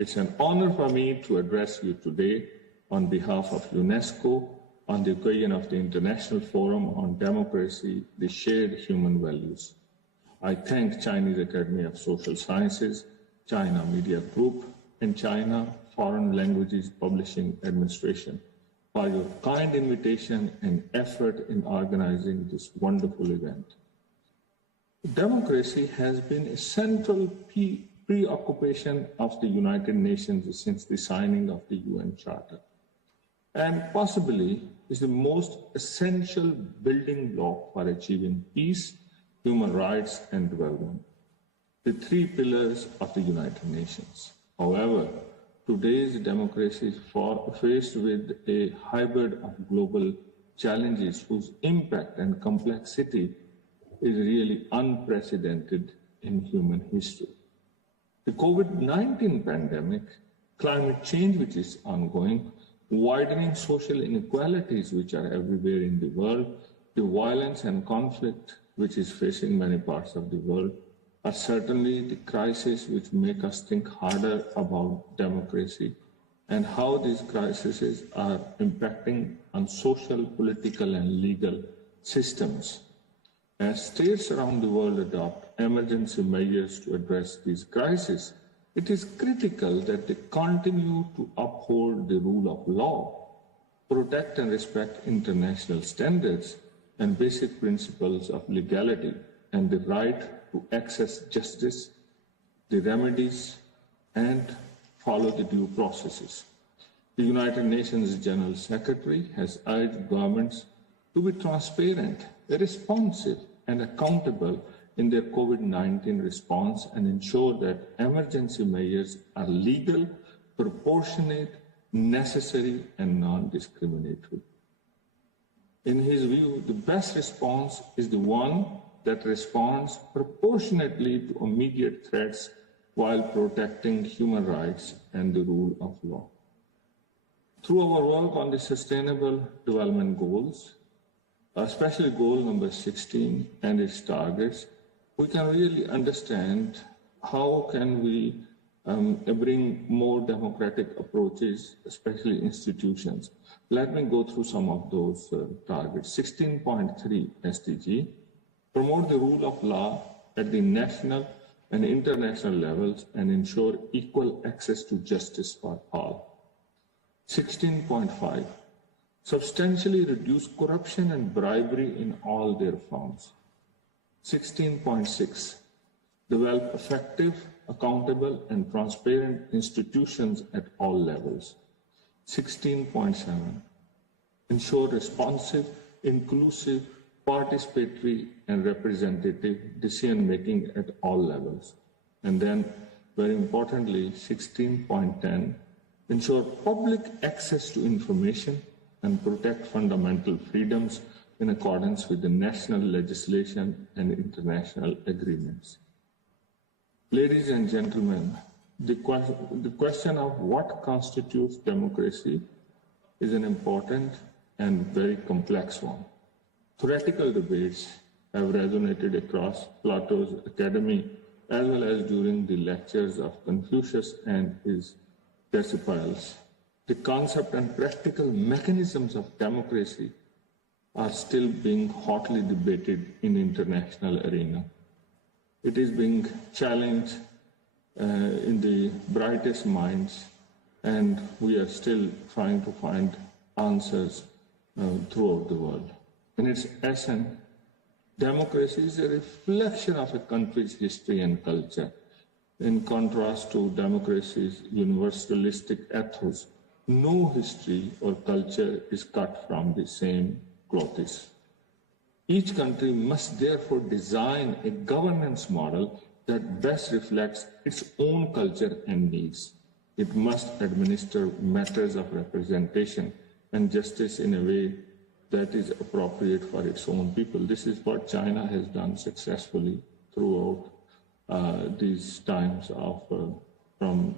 It's an honor for me to address you today on behalf of UNESCO on the occasion of the International Forum on Democracy, the Shared Human Values. I thank Chinese Academy of Social Sciences, China Media Group, and China Foreign Languages Publishing Administration for your kind invitation and effort in organizing this wonderful event. Democracy has been a central preoccupation of the United Nations since the signing of the UN Charter, and possibly is the most essential building block for achieving peace, human rights, and development, the three pillars of the United Nations. However, today's democracy is faced with a hybrid of global challenges whose impact and complexity is really unprecedented in human history. The COVID-19 pandemic, climate change which is ongoing, widening social inequalities which are everywhere in the world, the violence and conflict which is facing many parts of the world, are certainly the crises which make us think harder about democracy and how these crises are impacting on social, political, and legal systems. As states around the world adopt emergency measures to address these crises, it is critical that they continue to uphold the rule of law, protect and respect international standards and basic principles of legality and the right to access justice, the remedies, and follow the due processes. The United Nations General Secretary has urged governments to be transparent, responsive, and accountable in their COVID-19 response and ensure that emergency measures are legal, proportionate, necessary, and non-discriminatory. In his view, the best response is the one that responds proportionately to immediate threats while protecting human rights and the rule of law. Through our work on the Sustainable Development Goals, especially goal number 16 and its targets, we can really understand how can we bring more democratic approaches, especially institutions. Let me go through some of those targets. 16.3 SDG, promote the rule of law at the national and international levels and ensure equal access to justice for all. 16.5, substantially reduce corruption and bribery in all their forms. 16.6, develop effective, accountable, and transparent institutions at all levels. 16.7, ensure responsive, inclusive, participatory, and representative decision-making at all levels. And then, very importantly, 16.10, ensure public access to information and protect fundamental freedoms in accordance with the national legislation and international agreements. Ladies and gentlemen, the question of what constitutes democracy is an important and very complex one. Theoretical debates have resonated across Plato's academy as well as during the lectures of Confucius and his disciples. The concept and practical mechanisms of democracy are still being hotly debated in the international arena. It is being challenged in the brightest minds, and we are still trying to find answers throughout the world. In its essence, democracy is a reflection of a country's history and culture. In contrast to democracy's universalistic ethos, no history or culture is cut from the same cloth. Each country must therefore design a governance model that best reflects its own culture and needs. It must administer matters of representation and justice in a way that is appropriate for its own people. This is what China has done successfully throughout these times of from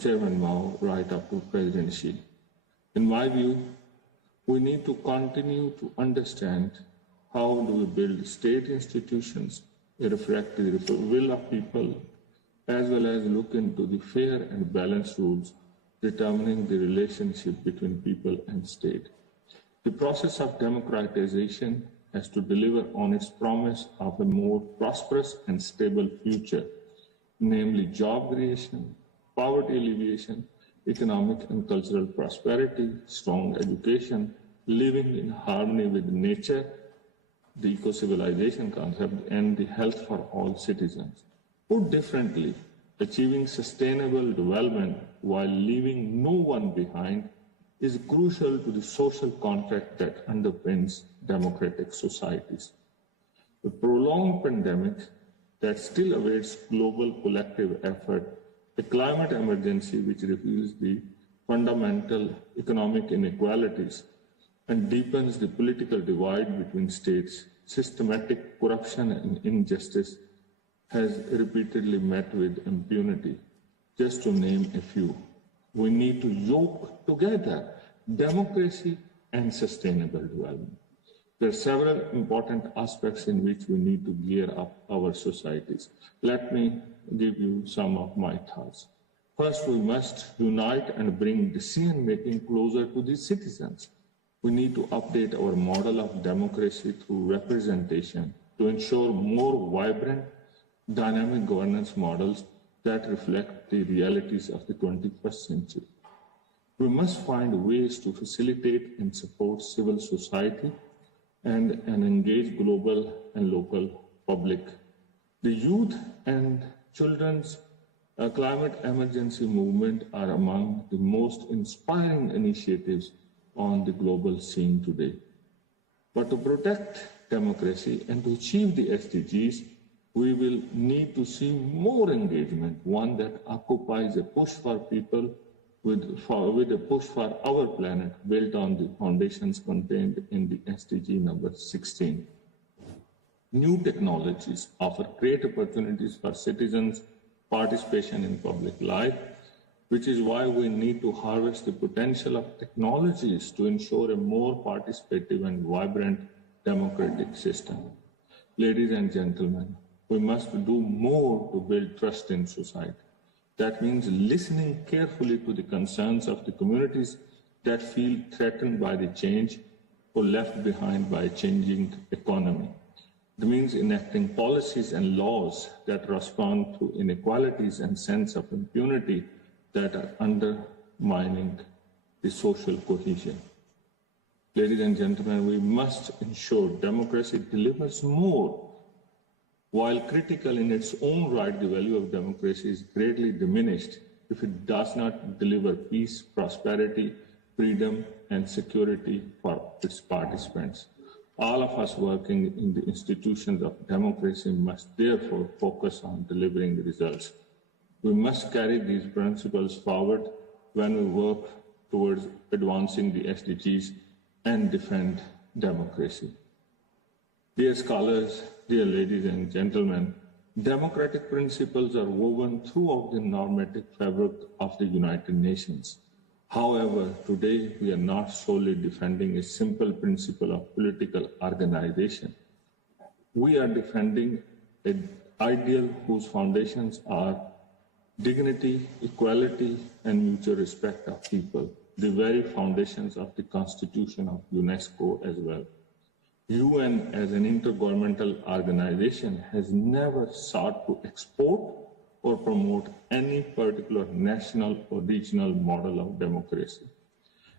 Chairman Mao right up to President Xi. In my view, we need to continue to understand how do we build state institutions that reflect the will of people as well as look into the fair and balanced rules determining the relationship between people and state. The process of democratization has to deliver on its promise of a more prosperous and stable future, namely job creation, poverty alleviation, economic and cultural prosperity, strong education, living in harmony with nature, the eco-civilization concept, and the health for all citizens. Put differently, achieving sustainable development while leaving no one behind is crucial to the social contract that underpins democratic societies. The prolonged pandemic that still awaits global collective effort, a climate emergency which reveals the fundamental economic inequalities and deepens the political divide between states, systematic corruption and injustice has repeatedly met with impunity, just to name a few. We need to yoke together democracy and sustainable development. There are several important aspects in which we need to gear up our societies. Let me give you some of my thoughts. First, we must unite and bring decision-making closer to the citizens. We need to update our model of democracy through representation to ensure more vibrant, dynamic governance models that reflect the realities of the 21st century. We must find ways to facilitate and support civil society and an engaged global and local public. The youth and children's climate emergency movement are among the most inspiring initiatives on the global scene today. But to protect democracy and to achieve the SDGs, we will need to see more engagement, one that occupies a push for people with a push for our planet built on the foundations contained in the SDG number 16. New technologies offer great opportunities for citizens' participation in public life, which is why we need to harvest the potential of technologies to ensure a more participative and vibrant democratic system. Ladies and gentlemen, we must do more to build trust in society. That means listening carefully to the concerns of the communities that feel threatened by the change or left behind by a changing economy. It means enacting policies and laws that respond to inequalities and sense of impunity that are undermining the social cohesion. Ladies and gentlemen, we must ensure democracy delivers more. While critical in its own right, the value of democracy is greatly diminished if it does not deliver peace, prosperity, freedom, and security for its participants. All of us working in the institutions of democracy must therefore focus on delivering results. We must carry these principles forward when we work towards advancing the SDGs and defend democracy. Dear scholars, dear ladies and gentlemen, democratic principles are woven throughout the normative fabric of the United Nations. However, today we are not solely defending a simple principle of political organization. We are defending an ideal whose foundations are dignity, equality, and mutual respect of people, the very foundations of the Constitution of UNESCO as well. UN as an intergovernmental organization has never sought to export or promote any particular national or regional model of democracy.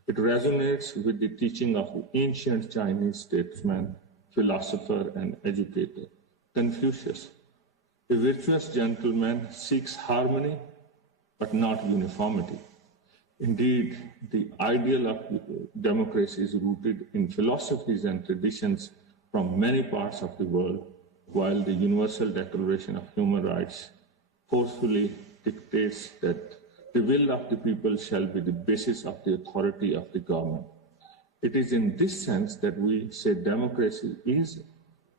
It resonates with the teaching of the ancient Chinese statesman, philosopher, and educator, Confucius. A virtuous gentleman seeks harmony, but not uniformity. Indeed, the ideal of democracy is rooted in philosophies and traditions from many parts of the world, while the Universal Declaration of Human Rights forcefully dictates that the will of the people shall be the basis of the authority of the government. It is in this sense that we say democracy is,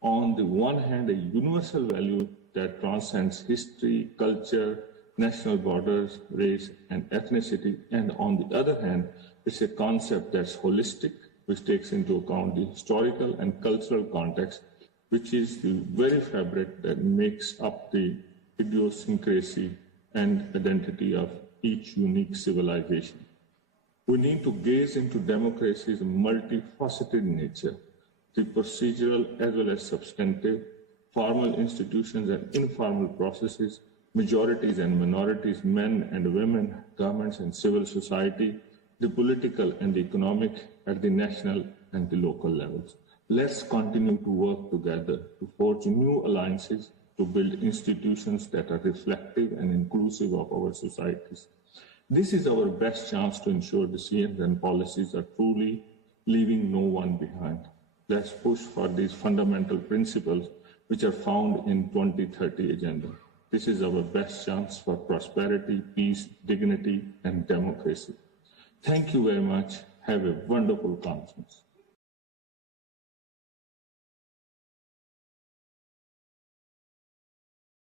on the one hand, a universal value that transcends history, culture, national borders, race, and ethnicity, and on the other hand, it's a concept that's holistic, which takes into account the historical and cultural context, which is the very fabric that makes up the idiosyncrasy and identity of each unique civilization. We need to gaze into democracy's multifaceted nature, the procedural as well as substantive, formal institutions and informal processes, majorities and minorities, men and women, governments and civil society, the political and the economic at the national and the local levels. Let's continue to work together to forge new alliances to build institutions that are reflective and inclusive of our societies. This is our best chance to ensure decisions and policies are truly leaving no one behind. Let's push for these fundamental principles which are found in 2030 agenda. This is our best chance for prosperity, peace, dignity, and democracy. Thank you very much. Have a wonderful conference.